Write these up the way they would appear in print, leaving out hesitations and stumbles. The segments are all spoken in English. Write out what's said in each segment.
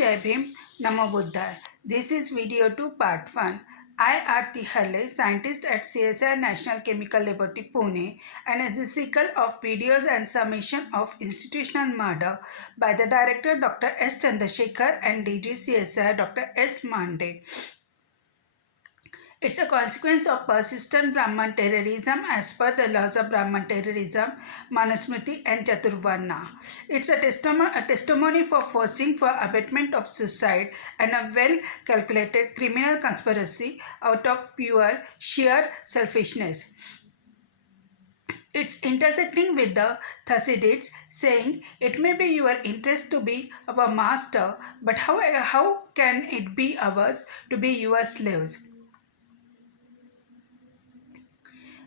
Jai Bhim, Namo Buddhaya. This is video 2 part 1. I, Aarti Halle, scientist at CSIR National Chemical Laboratory, Pune, and as a sequel of videos and summation of institutional murder by the director Dr. S. Chandrasekhar and DG CSIR Dr. S. Mande. It's a consequence of persistent Brahman terrorism as per the laws of Brahman terrorism, Manusmriti and Chaturvarna. It's a testimony for forcing for abatement of suicide and a well-calculated criminal conspiracy out of pure, sheer selfishness. It's intersecting with the Thucydides, saying, "It may be your interest to be our master, but how can it be ours to be your slaves?"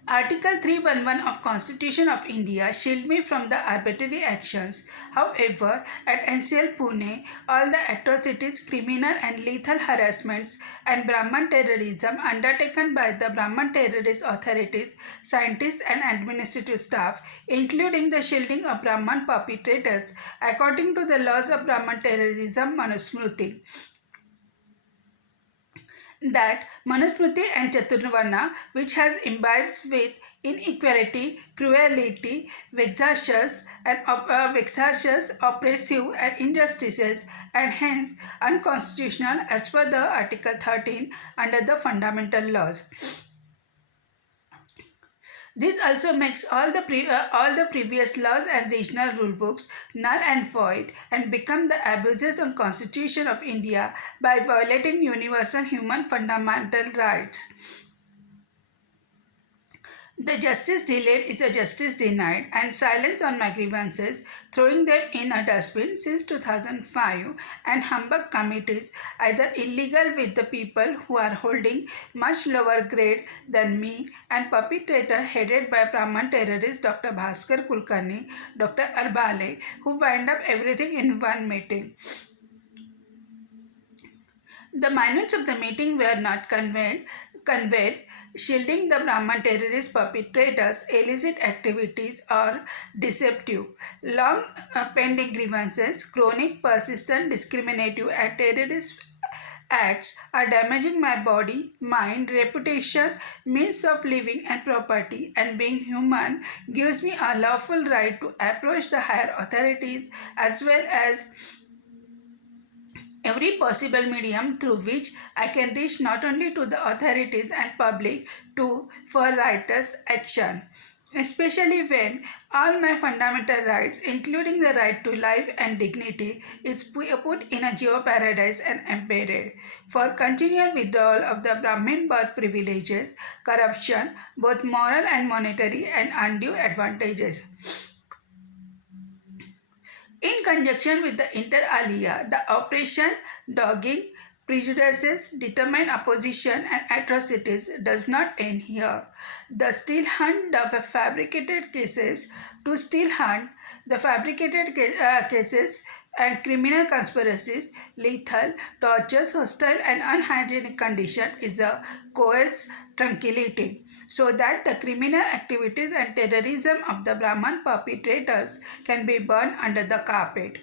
Article 311 of Constitution of India shield me from the arbitrary actions. However, at NCL Pune, all the atrocities, criminal and lethal harassments and Brahman terrorism undertaken by the Brahman terrorist authorities, scientists and administrative staff, including the shielding of Brahman perpetrators, according to the laws of Brahman terrorism Manusmriti. That Manusmriti and Chaturvarna, which has imbibed with inequality, cruelty, vexatious, oppressive, and injustices, and hence unconstitutional as per the Article 13 under the fundamental laws. This also makes all the previous laws and regional rule books null and void and become the abuses on Constitution of India by violating universal human fundamental rights. The justice delayed is a justice denied, and silence on my grievances, throwing them in a dustbin since 2005, and humbug committees, either illegal with the people who are holding much lower grade than me, and perpetrator headed by Brahman terrorist Dr. Bhaskar Kulkarni, Dr. Arbale, who wind up everything in one meeting. The minutes of the meeting were not conveyed, shielding the Brahman terrorist perpetrators, illicit activities or deceptive, long pending grievances, chronic, persistent, discriminative and terrorist acts are damaging my body, mind, reputation, means of living and property, and being human gives me a lawful right to approach the higher authorities as well as every possible medium through which I can reach not only to the authorities and public for righteous action, especially when all my fundamental rights, including the right to life and dignity, is put in a geo-paradise and impaired. For continual withdrawal of the Brahmin birth privileges, corruption, both moral and monetary, and undue advantages. In conjunction with the inter alia, the oppression, dogging, prejudices, determined opposition and atrocities does not end here. The still hunt the fabricated cases to still hunt the fabricated cases and criminal conspiracies, lethal, tortures, hostile and unhygienic condition is a coerced tranquility, so that the criminal activities and terrorism of the Brahman perpetrators can be burned under the carpet.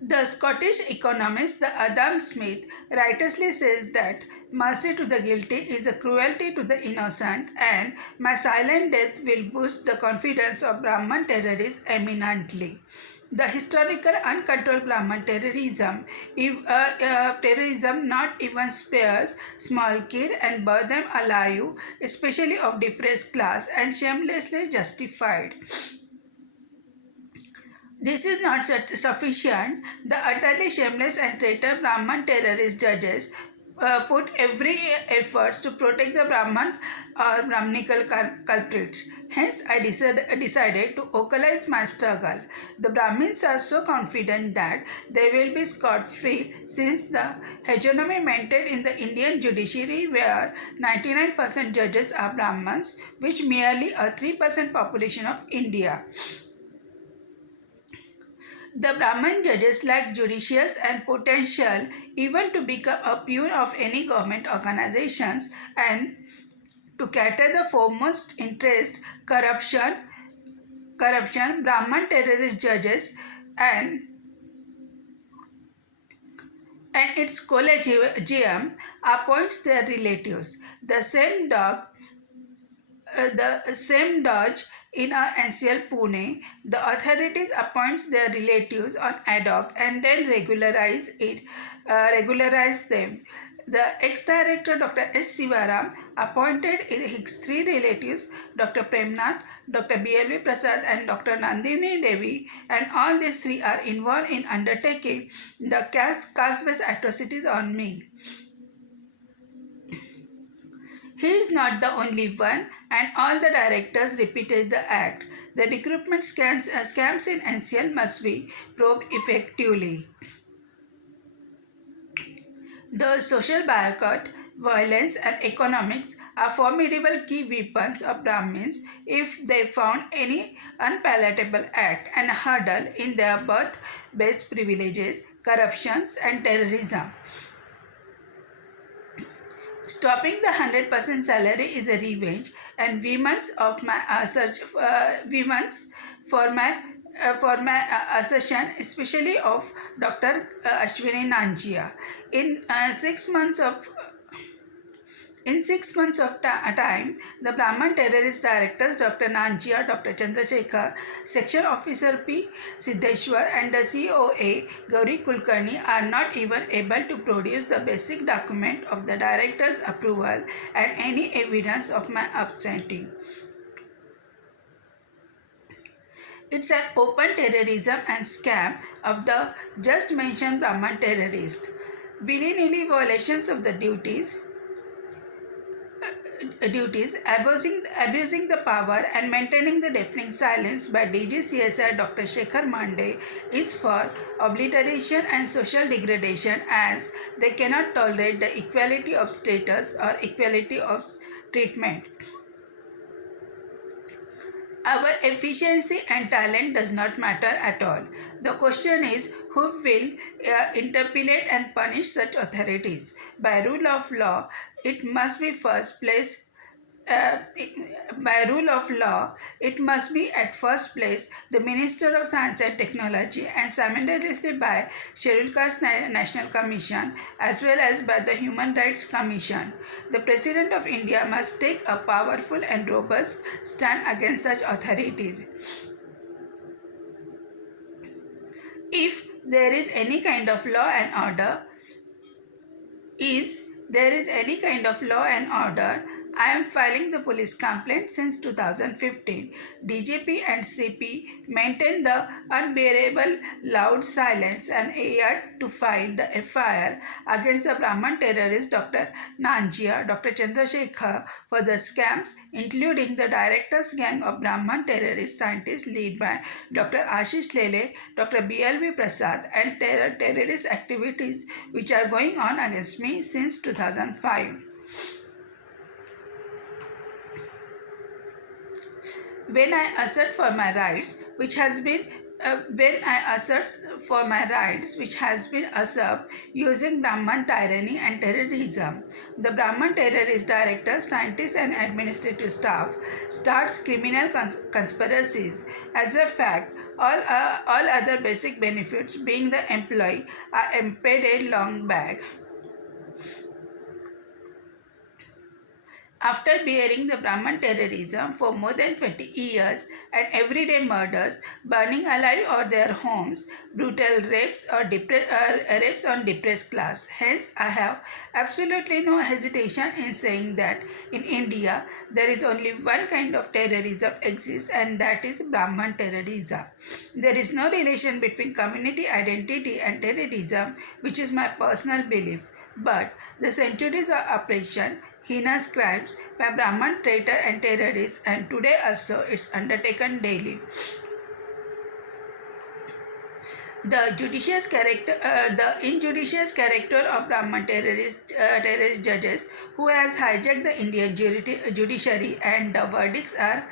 The Scottish economist, the Adam Smith, righteously says that mercy to the guilty is a cruelty to the innocent, and my silent death will boost the confidence of Brahman terrorists eminently. The historical uncontrolled Brahman terrorism not even spares small kid and burn them alive, especially of depressed class, and shamelessly justified. This is not sufficient. The utterly shameless and traitor Brahman terrorist judges put every efforts to protect the Brahman or Brahminical culprits. Hence, I decided to vocalize my struggle. The Brahmins are so confident that they will be scot-free, since the hegemony maintained in the Indian judiciary where 99% judges are Brahmins, which merely a 3% population of India. The Brahman judges lack judicious and potential even to become a peer of any government organizations and to cater the foremost interest, corruption, Brahman terrorist judges and and its collegium appoints their relatives. The same Dodge in NCL Pune, the authorities appoints their relatives on ad hoc and then regularize them. The ex-director Dr. S. Sivaram appointed his three relatives, Dr. Premnath, Dr. B.L.V. Prasad and Dr. Nandini Devi, and all these three are involved in undertaking the caste-based atrocities on me. He is not the only one, and all the directors repeated the act. The recruitment scams in NCL must be probed effectively. The social boycott, violence, and economics are formidable key weapons of Brahmins if they found any unpalatable act and hurdle in their birth-based privileges, corruptions, and terrorism. Stopping the 100% salary is a revenge, and women's for my assertion, especially of Dr. Ashwini Nanjia. In 6 months of in 6 months of time, the Brahman terrorist directors Dr. Nanjia, Dr. Chandrasekhar, Section Officer P. Siddheshwar, and the COA Gauri Kulkarni are not even able to produce the basic document of the director's approval and any evidence of my absenting. It's an open terrorism and scam of the just mentioned Brahman terrorist. Willy-nilly violations of the duties, abusing the power and maintaining the deafening silence by DGCSR Dr. Shekhar Mande is for obliteration and social degradation, as they cannot tolerate the equality of status or equality of treatment. Our efficiency and talent does not matter at all. The question is who will interpellate and punish such authorities. By rule of law, it must be by rule of law, it must be at first place the Minister of Science and Technology, and simultaneously by Scheduled Caste National Commission as well as by the Human Rights Commission. The President of India must take a powerful and robust stand against such authorities. If there is any kind of law and order, I am filing the police complaint since 2015. DGP and CP maintain the unbearable loud silence and yet to file the FIR against the Brahman terrorist Dr. Nanjia, Dr. Chandrasekhar for the scams, including the director's gang of Brahman terrorist scientists led by Dr. Ashish Lele, Dr. B.L.V. Prasad, and terrorist activities which are going on against me since 2005. When I assert for my rights, which has been usurped using Brahman tyranny and terrorism, the Brahman terrorist director, scientists, and administrative staff starts criminal conspiracies. As a fact, all other basic benefits, being the employee, are embedded long back. After bearing the Brahman terrorism for more than 20 years and everyday murders, burning alive or their homes, brutal rapes rapes on depressed class. Hence, I have absolutely no hesitation in saying that in India there is only one kind of terrorism exists, and that is Brahman terrorism. There is no relation between community identity and terrorism, which is my personal belief. But the centuries of oppression, heinous crimes by Brahman traitor and terrorists, and today also it's undertaken daily. The injudicious character of Brahman terrorist judges who has hijacked the Indian judiciary, and the verdicts are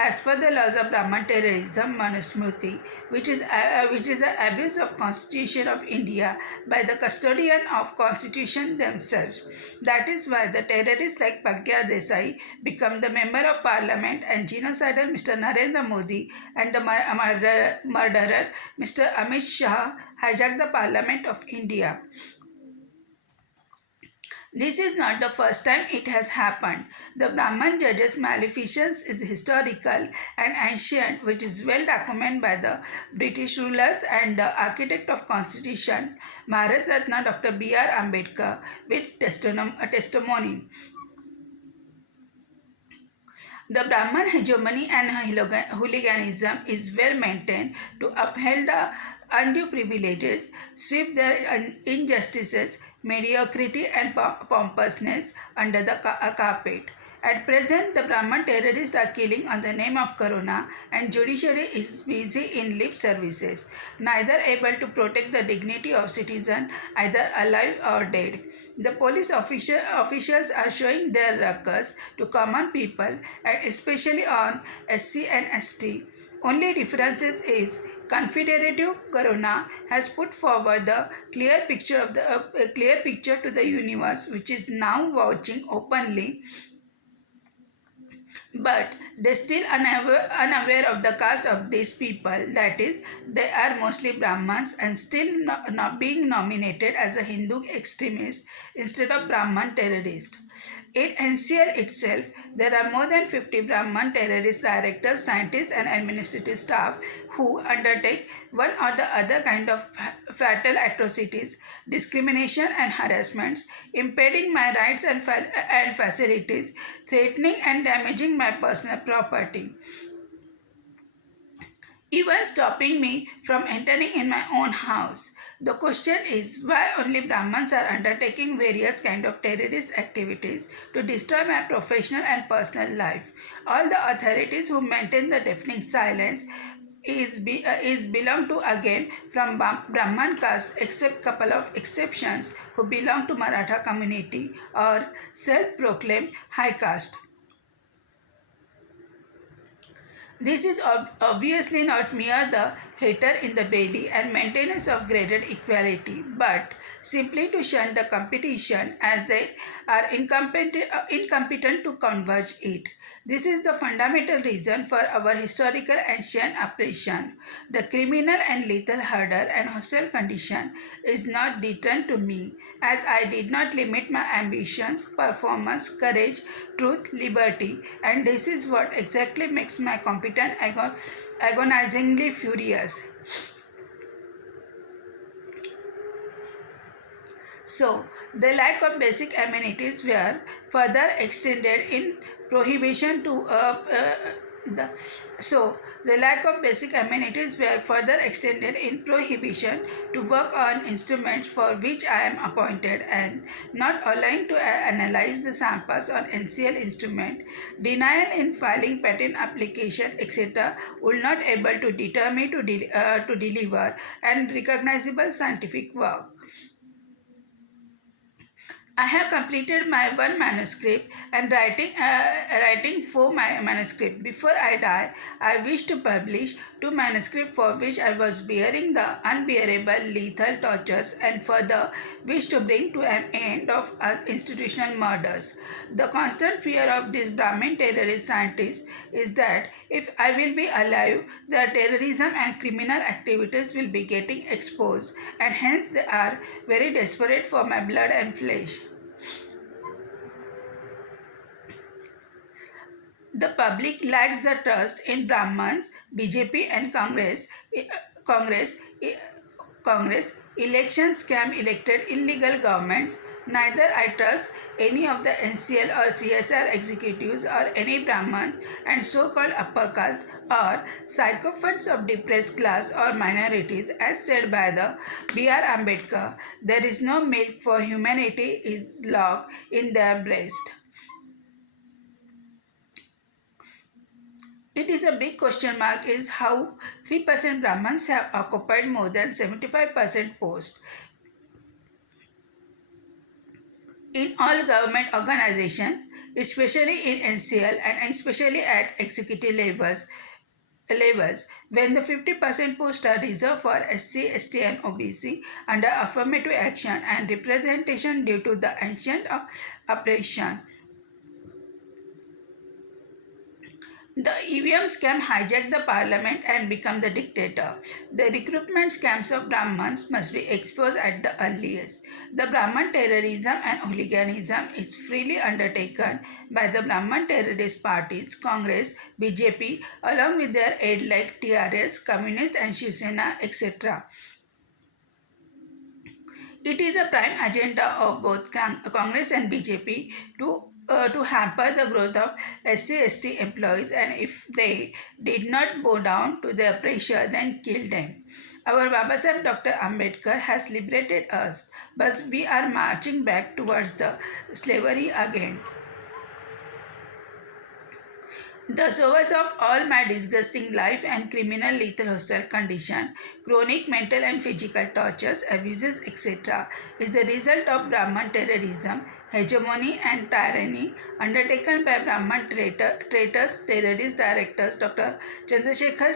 as per the laws of Brahman terrorism, Manusmriti, which is an abuse of Constitution of India by the custodian of Constitution themselves. That is why the terrorists like Pragya Desai become the member of Parliament, and genocidal Mr. Narendra Modi and the murderer Mr. Amit Shah hijack the Parliament of India. This is not the first time it has happened. The Brahman judge's maleficence is historical and ancient, which is well documented by the British rulers and the architect of constitution, Bharat Ratna Dr. B.R. Ambedkar, with testimony. The Brahman hegemony and hooliganism is well maintained to uphold the undue privileges, sweep their injustices, mediocrity, and pompousness under the carpet. At present, the Brahman terrorists are killing on the name of Corona, and judiciary is busy in lip services, neither able to protect the dignity of citizen, either alive or dead. The police officials are showing their ruckus to common people, and especially on SC and ST. Only difference is Confederative Corona has put forward the clear picture of the clear picture to the universe, which is now vouching openly, but they still unaware of the caste of these people, that is, they are mostly Brahmins and still not being nominated as a Hindu extremist instead of Brahman terrorist. In NCL itself, there are more than 50 Brahman terrorist directors, scientists, and administrative staff who undertake one or the other kind of fatal atrocities, discrimination, and harassments, impeding my rights and facilities, threatening and damaging my personal property, even stopping me from entering in my own house. The question is why only Brahmins are undertaking various kind of terrorist activities to destroy my professional and personal life. All the authorities who maintain the deafening silence is belong to again from Brahman caste, except couple of exceptions who belong to Maratha community or self-proclaimed high caste. This is obviously not mere the hater in the belly and maintenance of graded equality, but simply to shun the competition as they are incompetent to converge it. This is the fundamental reason for our historical ancient oppression. The criminal and lethal herder and hostile condition is not deterrent to me, as I did not limit my ambitions, performance, courage, truth, liberty, and this is what exactly makes my competent agonizingly furious. So, the lack of basic amenities were further extended in prohibition to the so the lack of basic amenities were further extended in prohibition to work on instruments for which I am appointed and not allowing to analyze the samples on NCL instrument, denial in filing patent application, etc., will not able to deter me to deliver and recognizable scientific work. I have completed my one manuscript and writing four manuscripts. Before I die, I wish to publish two manuscripts for which I was bearing the unbearable lethal tortures and further wish to bring to an end of institutional murders. The constant fear of these Brahmin terrorist scientists is that if I will be alive, their terrorism and criminal activities will be getting exposed, and hence they are very desperate for my blood and flesh. The public lacks the trust in Brahmins, BJP, and Congress, Congress. Elections scam elected illegal governments. Neither I trust any of the NCL or CSR executives or any Brahmins and so-called upper caste or sycophants of depressed class or minorities, as said by the B.R. Ambedkar. There is no milk for humanity is locked in their breast. It is a big question mark is how 3% Brahmins have occupied more than 75% posts in all government organizations, especially in NCL and especially at executive levels when the 50% posts are reserved for SC, ST and OBC under affirmative action and representation due to the ancient oppression. The EVM scam hijacked the parliament and became the dictator. The recruitment scams of Brahmins must be exposed at the earliest. The Brahman terrorism and hooliganism is freely undertaken by the Brahman terrorist parties, Congress, BJP, along with their aid like TRS, Communist and Shiv Sena, etc. It is a prime agenda of both Congress and BJP to hamper the growth of SC/ST employees, and if they did not bow down to their pressure, then kill them. Our Babasaheb Dr. Ambedkar has liberated us, but we are marching back towards the slavery again. The source of all my disgusting life and criminal lethal hostile condition, chronic mental and physical tortures, abuses, etc., is the result of Brahman terrorism, hegemony, and tyranny undertaken by Brahman traitors, terrorist directors Dr. Chandrasekhar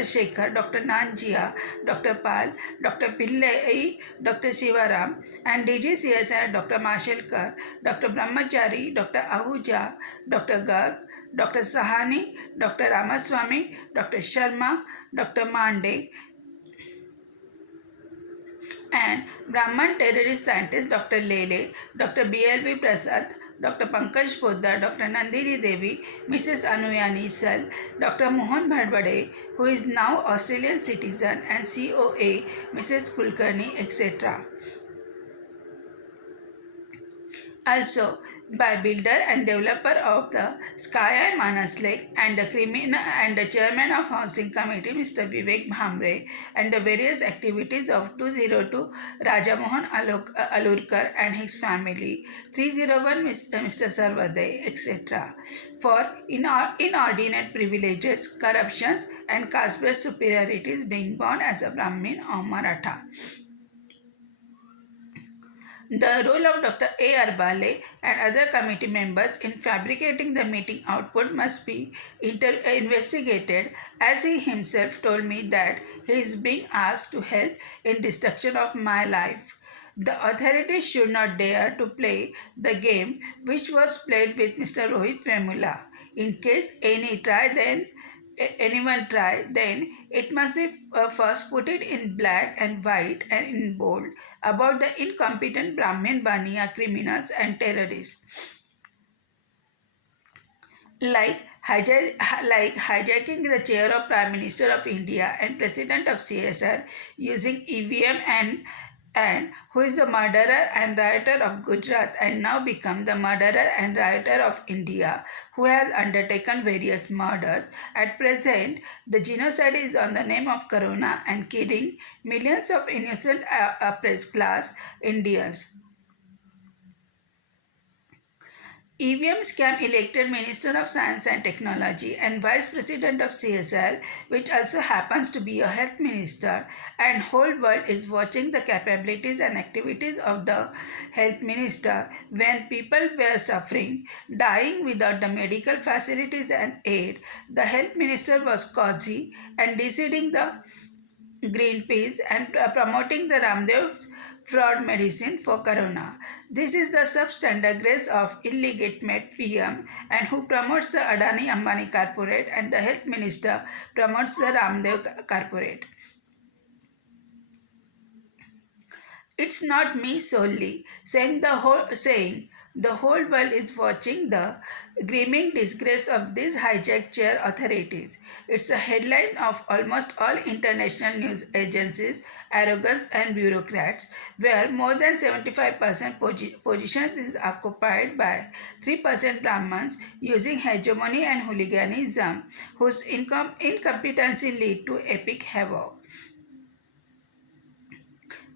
Shekhar, Dr. Nanjia, Dr. Pal, Dr. Pillai, Dr. Sivaram, and DGCSR Dr. Mashelkar, Dr. Brahmachari, Dr. Ahuja, Dr. Garg, Dr. Sahani, Dr. Ramaswamy, Dr. Sharma, Dr. Mande, and Brahman terrorist scientist Dr. Lele, Dr. BLV Prasad, Dr. Pankaj Poddar, Dr. Nandini Devi, Mrs. Anuya Nisal, Dr. Mohan Bhadbade, who is now Australian citizen, and COA, Mrs. Kulkarni, etc. Also, by builder and developer of the Sky Eye Manas Lake and the chairman of Housing Committee, Mr. Vivek Bhamre, and the various activities of 202 Rajamohan Alurkar and his family, 301 Mr. Sarvade, etc. for inordinate privileges, corruptions, and caste-based superiorities being born as a Brahmin or Maratha. The role of Dr. A. Arbale and other committee members in fabricating the meeting output must be investigated, as he himself told me that he is being asked to help in destruction of my life. The authorities should not dare to play the game which was played with Mr. Rohit Vemula. In case anyone try, then it must be first put it in black and white and in bold about the incompetent Brahmin Baniya criminals and terrorists. Like hijacking the chair of Prime Minister of India and President of CSR using EVM, and who is the murderer and rioter of Gujarat and now become the murderer and rioter of India, who has undertaken various murders. At present, the genocide is on the name of Corona and killing millions of innocent oppressed class Indians. EVM scam elected Minister of Science and Technology and Vice President of CSL, which also happens to be a health minister, and whole world is watching the capabilities and activities of the health minister when people were suffering, dying without the medical facilities and aid. The health minister was cozy and deciding the Greenpeace and promoting the Ramdev's fraud medicine for corona. This is the substandard grace of illegitimate PM and who promotes the Adani Ambani corporate, and the health minister promotes the Ramdev corporate. It's not me solely saying the whole world is watching the gleaming disgrace of these hijacked chair authorities. It's a headline of almost all international news agencies, arrogance and bureaucrats, where more than 75% positions is occupied by 3% Brahmins using hegemony and hooliganism, whose incompetency lead to epic havoc.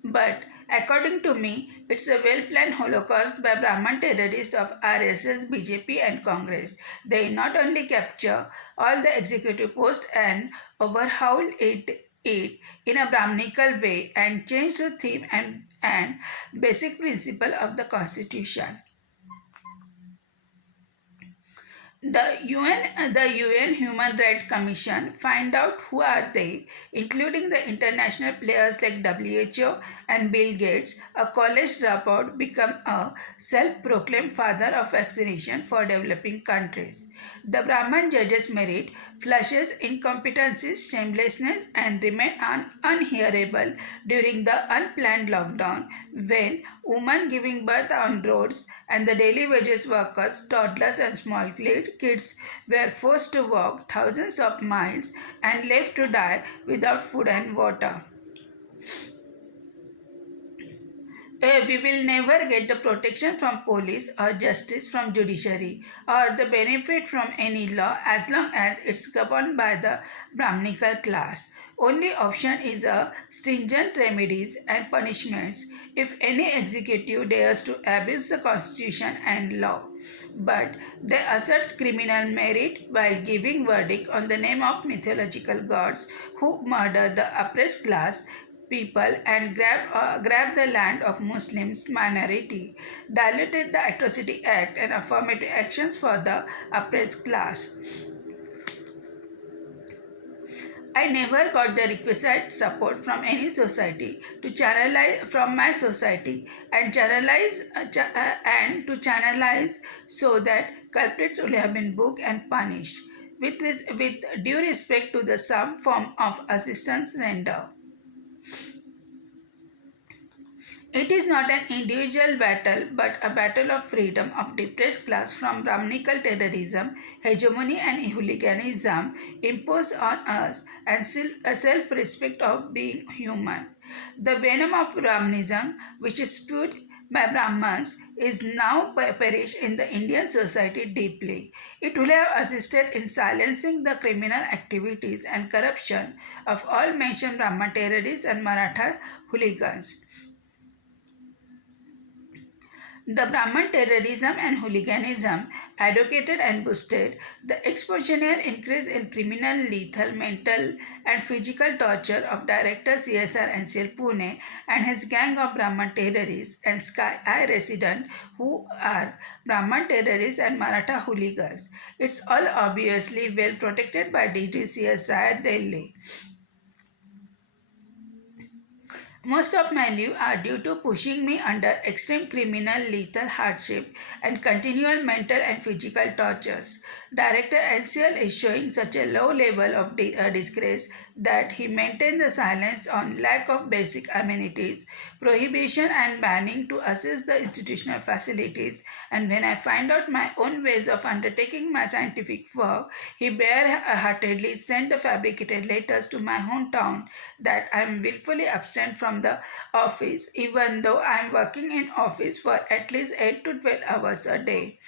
But according to me, it's a well-planned holocaust by Brahman terrorists of RSS, BJP and Congress. They not only capture all the executive posts and overhaul it in a Brahminical way and change the theme and basic principle of the constitution. The UN Human Rights Commission find out who are they, including the international players like WHO and Bill Gates. A college dropout become a self-proclaimed father of vaccination for developing countries. The Brahman judges merit flushes incompetencies, shamelessness, and remain unhearable during the unplanned lockdown when women giving birth on roads and the daily wages workers, toddlers, and small kids were forced to walk thousands of miles and left to die without food and water. We will never get the protection from police or justice from judiciary or the benefit from any law as long as it's governed by the Brahminical class. Only option is a stringent remedies and punishments if any executive dares to abuse the constitution and law. But they assert criminal merit while giving verdict on the name of mythological gods who murder the oppressed class people and grab the land of Muslims minority, diluted the Atrocity Act and affirmative actions for the oppressed class. I never got the requisite support from any society to channelize from my society and channelize so that culprits will have been booked and punished with due respect to the some form of assistance rendered. It is not an individual battle but a battle of freedom of depressed class from Brahminical terrorism, hegemony and hooliganism imposed on us and a self-respect of being human. The venom of Brahmanism, which is spewed by Brahmans, is now perished in the Indian society deeply. It will have assisted in silencing the criminal activities and corruption of all mentioned Brahman terrorists and Maratha hooligans. The Brahman terrorism and hooliganism advocated and boosted the exponential increase in criminal, lethal, mental, and physical torture of director CSR NCL Pune and his gang of Brahman terrorists and Sky Eye residents who are Brahman terrorists and Maratha hooligans. It's all obviously well protected by DGCSI Delhi. Most of my leave are due to pushing me under extreme criminal lethal hardship and continual mental and physical tortures. Director NCL is showing such a low level of disgrace that he maintains the silence on lack of basic amenities, prohibition and banning to assess the institutional facilities, and when I find out my own ways of undertaking my scientific work, he bare-heartedly sent the fabricated letters to my hometown that I am willfully absent from the office even though I am working in office for at least 8 to 12 hours a day.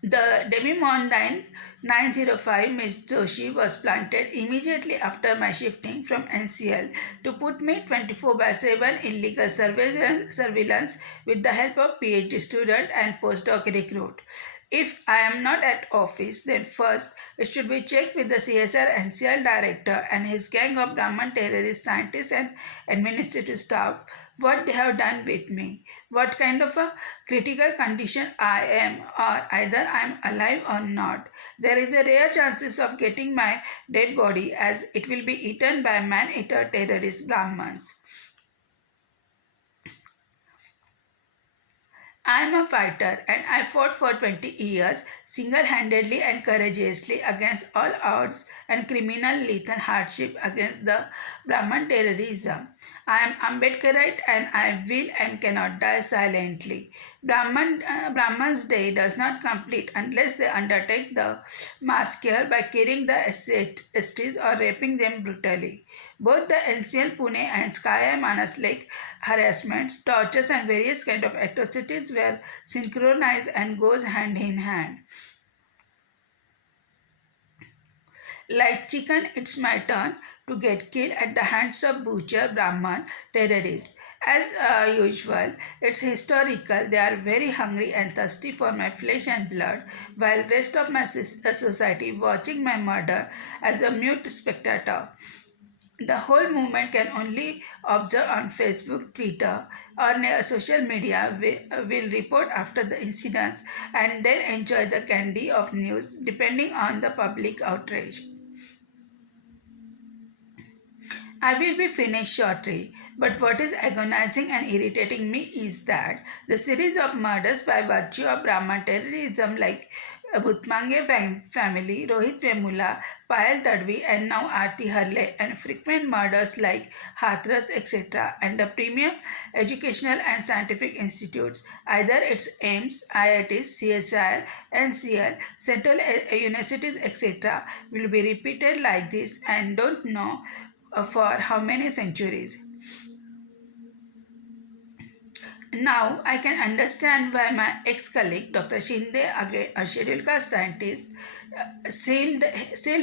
The Demi-Mondaine 905 Miss Joshi was planted immediately after my shifting from NCL to put me 24 by 7 illegal surveillance with the help of PhD student and postdoc recruit. If I am not at office, then first it should be checked with the CSR NCL director and his gang of Brahman terrorist scientists and administrative staff what they have done with me, what kind of a critical condition I am, or either I am alive or not. There is a rare chances of getting my dead body as it will be eaten by man-eater terrorist Brahmans. I am a fighter and I fought for 20 years single handedly and courageously against all odds and criminal lethal hardship against the Brahman terrorism. I am Ambedkarite and I will and cannot die silently. Brahman's day does not complete unless they undertake the massacre by killing the estes or raping them brutally. Both the NCL Pune and Sky Manas Lake harassments, tortures and various kind of atrocities were synchronized and goes hand in hand. Like chicken, it's my turn to get killed at the hands of butcher Brahman terrorists. As usual, it's historical. They are very hungry and thirsty for my flesh and blood, while rest of my society watching my murder as a mute spectator. The whole movement can only observe on Facebook, Twitter, or social media will report after the incidents and then enjoy the candy of news depending on the public outrage. I will be finished shortly, but what is agonizing and irritating me is that the series of murders by virtue of Brahman terrorism like Bhutmange family, Rohit Vemula, Payal Tadvi, and now Aarti Harle, and frequent murders like Hathras, etc., and the premium educational and scientific institutes, either its AIIMS, IITs, CSIR, NCL, central universities, etc., will be repeated like this and don't know for how many centuries. Now I can understand why my ex-colleague Dr. Shinde, again a scheduled caste scientist, sealed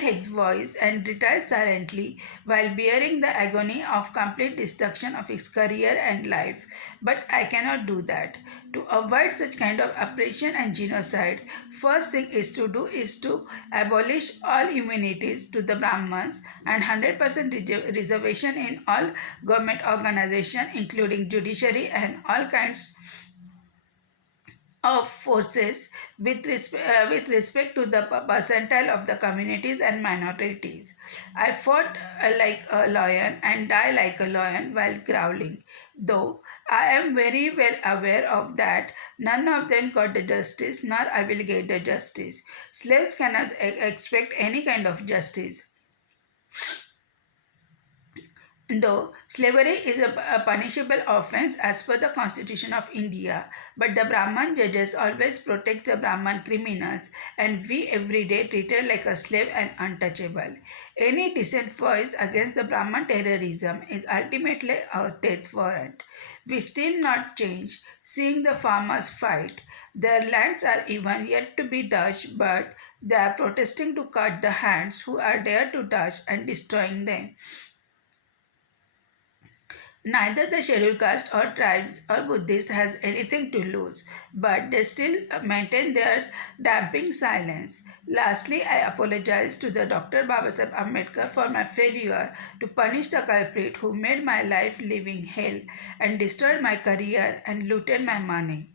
his voice and retired silently while bearing the agony of complete destruction of his career and life. But I cannot do that. To avoid such kind of oppression and genocide, first thing is to abolish all immunities to the Brahmins and 100% reservation in all government organization, including judiciary and all kinds of forces with respect to the percentile of the communities and minorities. I fought like a lion and die like a lion while growling. Though I am very well aware of that, none of them got the justice, nor I will get the justice. Slaves cannot expect any kind of justice. Though slavery is a punishable offense as per the Constitution of India, but the Brahman judges always protect the Brahman criminals and we every day treated like a slave and untouchable. Any decent voice against the Brahman terrorism is ultimately a death warrant. We still not change, seeing the farmers fight. Their lands are even yet to be touched, but they are protesting to cut the hands who are there to touch and destroying them. Neither the scheduled caste or tribes or Buddhists has anything to lose, but they still maintain their damping silence. Lastly, I apologize to the Dr. Babasaheb Ambedkar for my failure to punish the culprit who made my life living hell and destroyed my career and looted my money.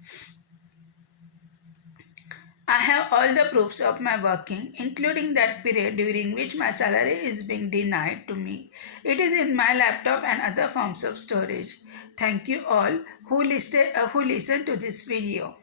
I have all the proofs of my working, including that period during which my salary is being denied to me. It is in my laptop and other forms of storage. Thank you all who listened to this video.